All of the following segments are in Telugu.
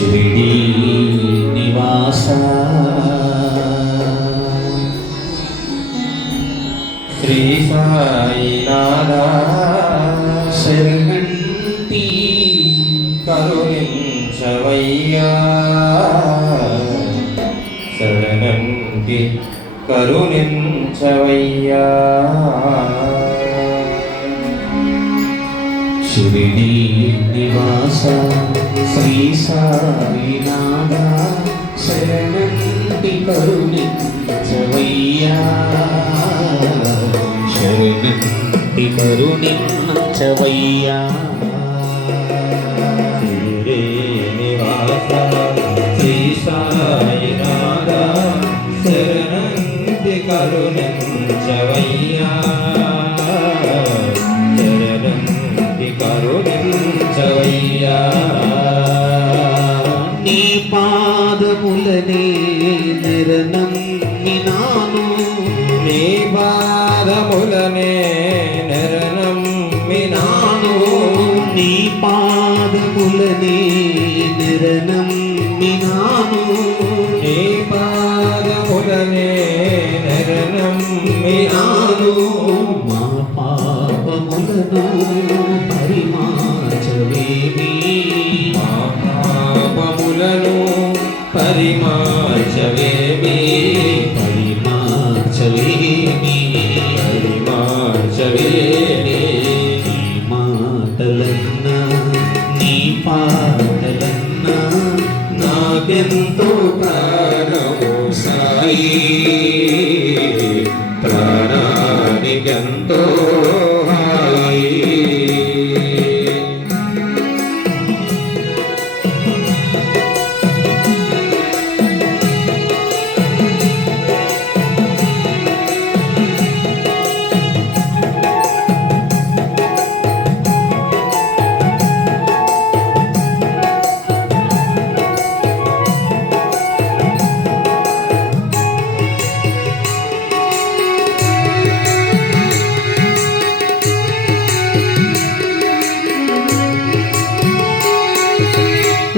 షిరిడి నివాస శ్రీ సాయినాథ శరణంటి కరుణించవయ్యా శరణంటి కరుణించవయ్యా షిరిడి నివాస శ్రీ సాయినాథ శరణంటి కరుణించవయ్యా శరణంటి కరుణించవయ్యా షిరిడి నివాస శ్రీ సాయినాథ శరణంటి కరుణించవయ్యా కరుణించవయ్యా నీ పాదములనే నిరనమ్మినాను నీ పాదములనే నిరనమ్మినాను నీ పాదములనే నిరనమ్మినాను నీ పాదములనే నిరనమ్మినాను మా పాపములను పరిమార్చవేమి మా పాపములను పరిమార్చవేమి పరిమార్చవేమి పరిమార్చవేమి నీ మాటలన్నా నీ పాటలన్నా నాకెంతో ప్రాణము సాయి ప్రాణానికెంతో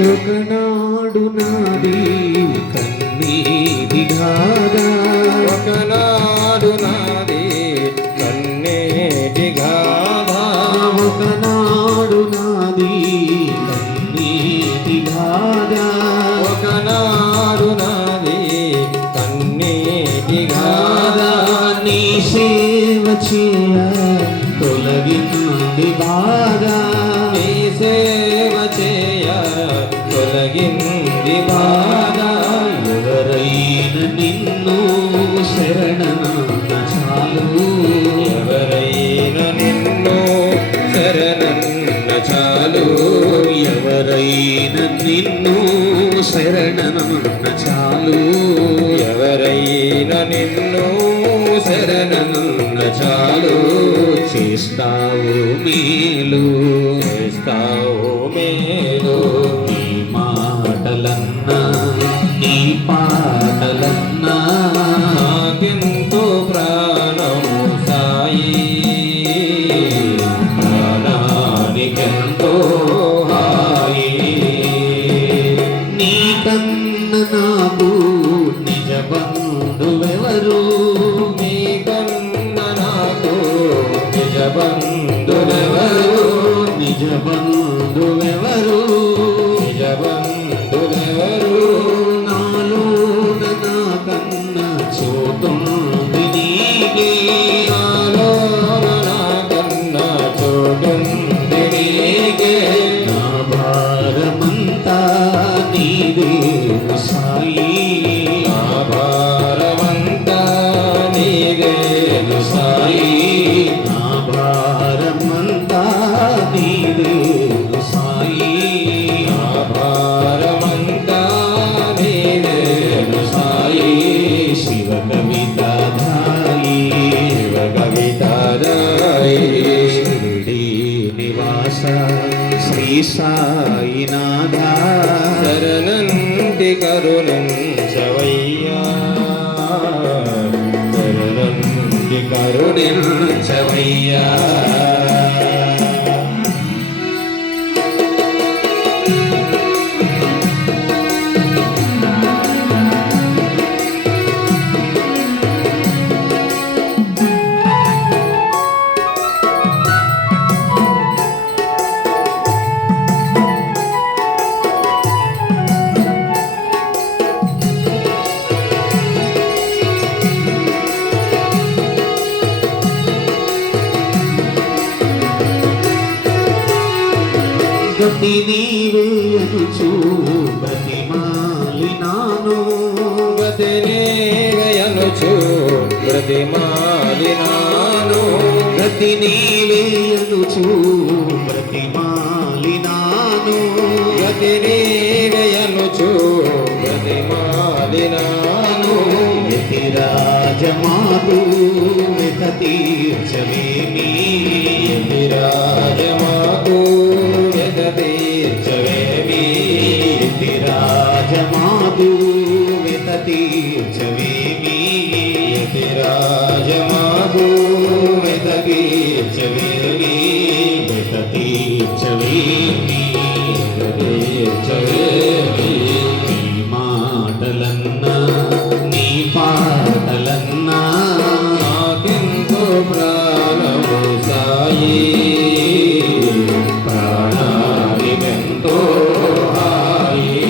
ఒకనాడు నాది కన్నీటి గాథ ఒకనాడు నాది కన్నీటి గాథ ఒకనాడు నాది కన్నీటి గాథ ఒకనాడు నాది కన్నీటి గాథ నీ సేవ చేయ తొలగింది బాధ నీ సేవ చేయ తొలగింది బాధ ఎవరైనా నిన్ను శరణన్న చాలు ఎవరైనా నిన్ను శరణన్న చాలు ఎవరైనా నిన్ను శరణన్న చాలు ఎవరైనా నిన్ను శరణన్న చాలు చేస్తావు మేలు చేస్తావు మేలు మాటలన్నా నీ పాటలన్నా నాకెంతో ప్రాణము సాయి ప్రాణానికెంతో హాయి నీ కన్న నాకు నిజ బంధువెవరు నీ కన్న నాకు నిజ బంధువెవరు నిజ బంధువెవరు బంధులెవరు నాలోన నా కన్న చోటుంది నీకే నాలోన నా కన్న చోటుంది నీకే నా భారమంతా నీదే సాయి నా భారమంతా నీదే సాయి నా భారమంతా నీదే సాయి భారమంతా నీవేను సాయి శివ కవితాధాయి శివ కవితాధాయి షిరిడి నివాస శ్రీ సాయినాథ శరణంటి కరుణించవయ్యా శరణంటి కరుణించవయ్యా గతి నీవే అనుచు బ్రతిమాలినాను గతినేగయనుచు బ్రతిమాలినాను గతి నీవే అనుచు బ్రతిమాలినాను గతినేగయనుచు బ్రతిమాలినాను యతిరాజమాదు వెత తీర్చవేమి యతిరాజమాకు వెత తీర్చవేమి యతిరాజమాదు వెత తీర్చవేమి యతిరాజమాకు వెత తీర్చవేమి వెత తీర్చవేమి తీర్చవేమి నీ మాటలన్నా నీ పాటలన్నా నాకెంతో ప్రాణము సాయి ప్రాణానికెంతో హాయి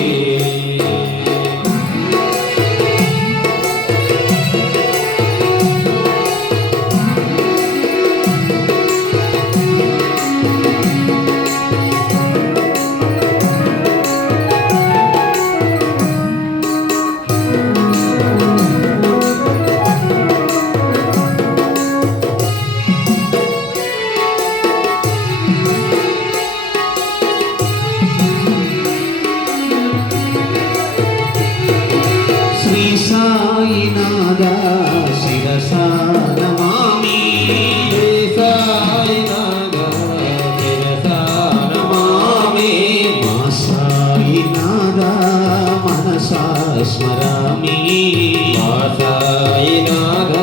శ్రీ సాయినాథ శిరసా నమామి శ్రీ సాయినాథ శిరసా నమామి మా సాయినాథ మనసా స్మరామి మా సాయినాథ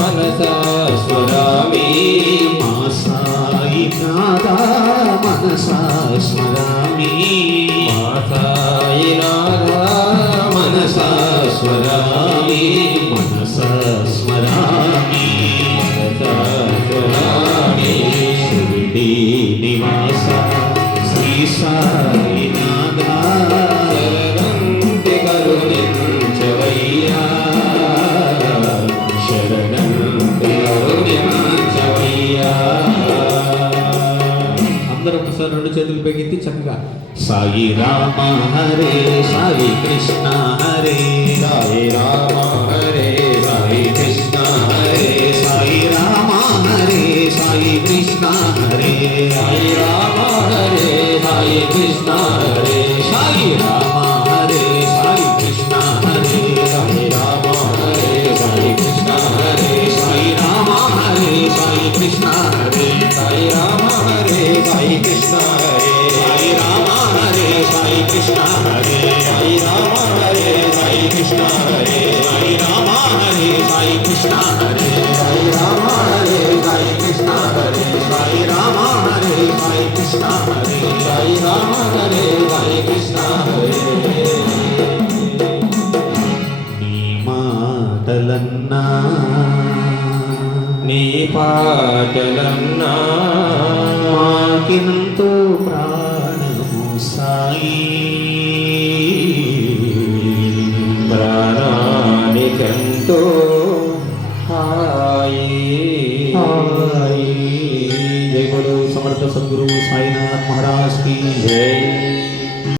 మనసా స్మరామి మా సాయినాథ మనసా స్మరామి మా సాయినాథ మనసా స్మరామి మనసా స్మరామి మనసా స్మరామి షిరిడి నివాస శ్రీ సాయినాథ శరణంతి కరుణించవయ్యా శరణంతి కరుణించవయ్యా అందరూ ఒకసారి రెండు చేతులు పైకెత్తి చక్కగా సాయి రామ హరే సాయి కృష్ణ హరే సాయి రామ హరే సాయి కృష్ణ హరే సాయి రామ హరే సాయి కృష్ణ హరే సాయి రామ హరే సాయి కృష్ణ హరే సాయి రామ హరే సాయి కృష్ణ హరే సాయి రామ హరే సాయి కృష్ణ హరే సాయి రామ హరే సాయి కృష్ణ హరే సాయి రామ హరే సాయి కృష్ణ హరే సాయి రామ హరే సాయి కృష్ణ హరే సాయి రామ హరే సాయి కృష్ణ హరే సాయి రామ హరే సాయి కృష్ణ హరే సాయి రామ హరే సాయి కృష్ణ హరే సాయి రామ హరే సాయి కృష్ణ హరే సాయి రామ హరే సాయి కృష్ణ హరే నీ మాటలన్నా నీ పాటలన్నా మాకెంతో ప్రాణము సాయి ప్రాణానికెంతో హాయి హాయి. జై బోలో సమర్థ సద్గురు సాయినాథ్ మహారాజ్ की జై